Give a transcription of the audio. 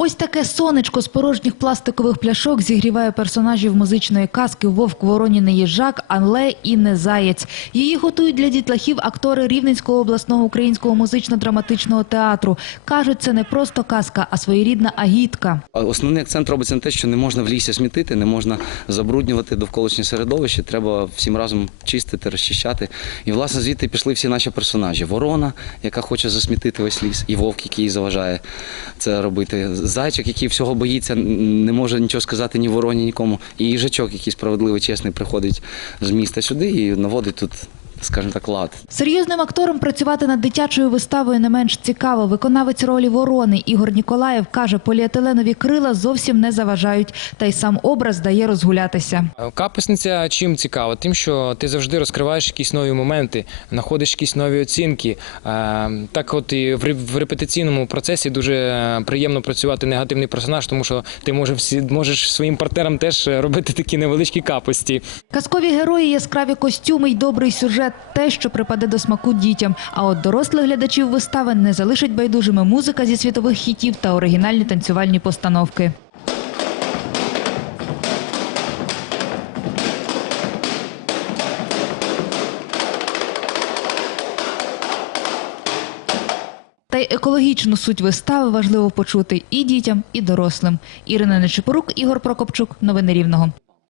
Ось таке сонечко з порожніх пластикових пляшок зігріває персонажів музичної казки Вовк Вороні не їжак, але і не заєць. Її готують для дітлахів актори Рівненського обласного українського музично-драматичного театру. Кажуть, це не просто казка, а своєрідна агітка. Основний акцент робиться на те, що не можна в лісі смітити, не можна забруднювати довколишнє середовище. Треба всім разом чистити, розчищати. І власне звідти пішли всі наші персонажі: ворона, яка хоче засмітити весь ліс, і вовк, який заважає це робити. Зайчик, який всього боїться, не може нічого сказати ні вороні, нікому. І їжачок, який справедливий, чесний, приходить з міста сюди і наводить тут, скажімо так, лад. Серйозним актором працювати над дитячою виставою не менш цікаво. Виконавець ролі ворони Ігор Ніколаєв каже, поліетиленові крила зовсім не заважають, та й сам образ дає розгулятися. Капусниця чим цікава? Тим, що ти завжди розкриваєш якісь нові моменти, знаходиш якісь нові оцінки. Е, Так, от і в репетиційному процесі дуже е, приємно працювати негативний персонаж, тому що ти можеш всі можеш своїм партнерам теж робити такі невеличкі капості. Казкові герої, яскраві костюми й добрий сюжет – те, що припаде до смаку дітям. А от дорослих глядачів вистави не залишить байдужими музика зі світових хітів та оригінальні танцювальні постановки. Та й екологічну суть вистави важливо почути і дітям, і дорослим. Ірина Нечипорук, Ігор Прокопчук. Новини Рівного.